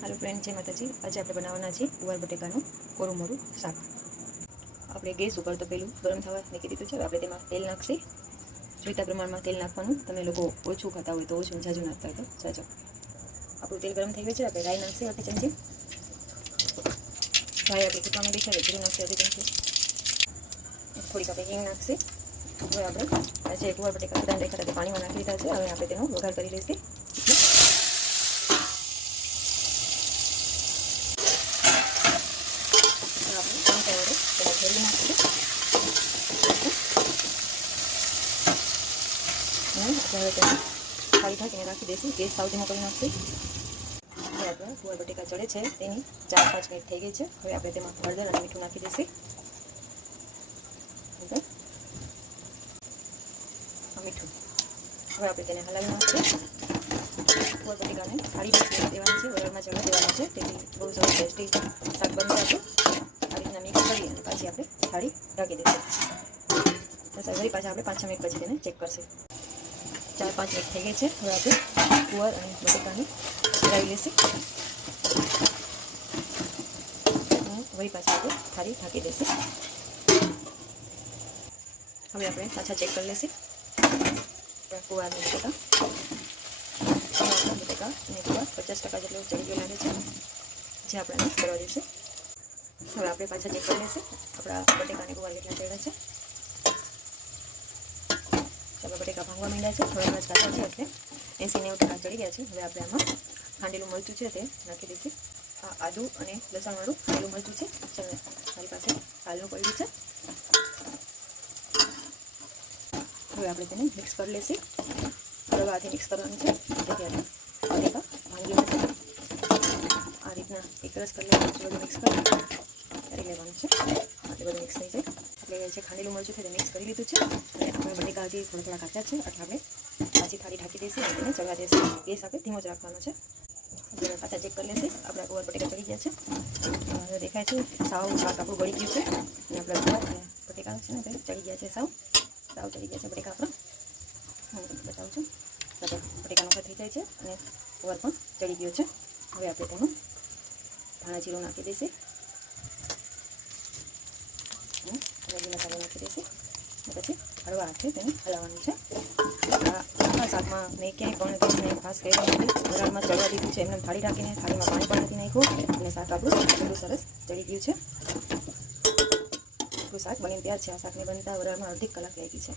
Hello friend, जय माताजी। आज આપણે બનાવવાના છે ગુવાર બટેકાનું કોરું મોરું શાક। આપણે ગેસ ઉપર તો પેલું ગરમ થવા મૂકી દીધું છે। આપણે તેમાં તેલ નાખશી। જોઈતા પ્રમાણમાં તેલ નાખવાનું। તમે લોકો ઓછું ખાતા હોય તો ઓછું, જાજુ નાખતા હોય તો જાજુ। આપણું તેલ ગરમ થઈ ગયું છે। આપણે રાઈ નાખશી અડધી ચમચી। રાઈ આપણે ફૂટવાનું બેસે એટલે જીરું નાખશી અડધી ચમચી। થોડીક આપણે હિંગ નાખશી। હવે આપણે જે ગુવાર બટેકા સુધાને રાખ્યા હતા તે પાણીમાં નાખી દીધા છે। હવે આપણે તેનો વઘાર કરી લઈશું। थाली ढाँकीने राखी दईशुं। गैस साव धीमो करी नाखशुं। हवे आपणे गुવાર बटेका चढ़े छे तेनी 4-5 मिनिट थई गई छे। हवे आपणे तेमां हळદર अने मीठुं नाखी दईशुं। मीठुं हवे आपणे तेने हलावी नाखशुं। गुવાર बटेकाने 2.5 मिनिट देवाना छे, वराळमां चढ़वा देवाना छे, तेथी बहु सरस टेस्टी शाक बनी जशे। आ रीतना मिक्स करी अने पाછી आपणे थाળી ढांकी दईशुं। बस वरी पाछा आपणे 5-6 मिनिट पछी तेने चेक करशुं। 4-5 मिनिट थई गई है। हवे आपणे गुવાર अने बटेकाने हलावी लेशुं। वरी पाछा आपणे थाળી ढांकी दईशुं। हवे आपणे पाछा चेक करी लेशुं। गुવાર अने बटेका अने गुવાર 50% जेटलो चढ़ी गयो लागे छे, जे आपणे मिक्स करवा दईशुं। हवे आपणे पाछा चेक करी लेशुं। आपणा बटेका अने गुવાર કેટલા ચડ્યા છે। ચાલો, બટેકા ભાંગવા માંડ્યા છે, થોડા જ કાચા છે એટલે 80-90% ચડી ગયા છે। હવે આપણે આમાં ખાંડેલું મરચું છે તે નાખી દઈશું। આ આદુ અને લસણવાળું ખાંડેલું મરચું છે। ચાલો, મારી પાસે હાલનું પડ્યું છે। હવે આપણે તેને મિક્સ કરી લઈશું। દવાથી મિક્સ કરવાનું છે જેથી આપણે બટેકા ભાંગી નથી। આ રીતના એકરસ કરી લેવાનું છે। બધું મિક્સ કરી લેવાનું છે એટલે બધું મિક્સ થઈ જાય। આપણે જે ખાંડેલું મરચું છે તે મિક્સ કરી લીધું છે અને આપણે બટેકા હજી થોડા કાચા છે એટલે આપણે પાછી થાળી ઢાંકી દઈશું અને તેને ચડવા દઈશું। ગેસ આપણે ધીમો જ રાખવાનો છે। આપણે પાછા ચેક કરી લઈશું। આપણા ગુવાર બટેકા ચડી ગયા છે। દેખાય છે સાવ શાક આપણું બળી ગયું છે અને આપણા ગુવાર અને બટેકા છે ને તે ચડી ગયા છે। સાવ ચડી ગયા છે બટેકા આપણા। હું બતાવું છું। બટેકાનો વઘાર થઈ જાય છે અને ગુવાર પણ ચડી ગયો છે। હવે આપણે તેમાં ધાણા જીરું નાખી દઈશું। હળદર મસાલો નાખી દઈશું પછી હળવા હાથે તેને હલાવવાનું છે। આખા શાકમાં મેં ક્યાંય પણ ગેસને ખાસ કર્યું નથી। વરાળમાં ચડવા દીધું છે, એમને થાળી ઢાંકીને થાળીમાં પાણી પણ નથી નાખ્યું અને શાક આપણું એટલું સરસ ચડી ગયું છે। આપણું શાક બનીને તૈયાર છે। આ શાકને બનતા વરાળમાં અડધી કલાક લાગી છે।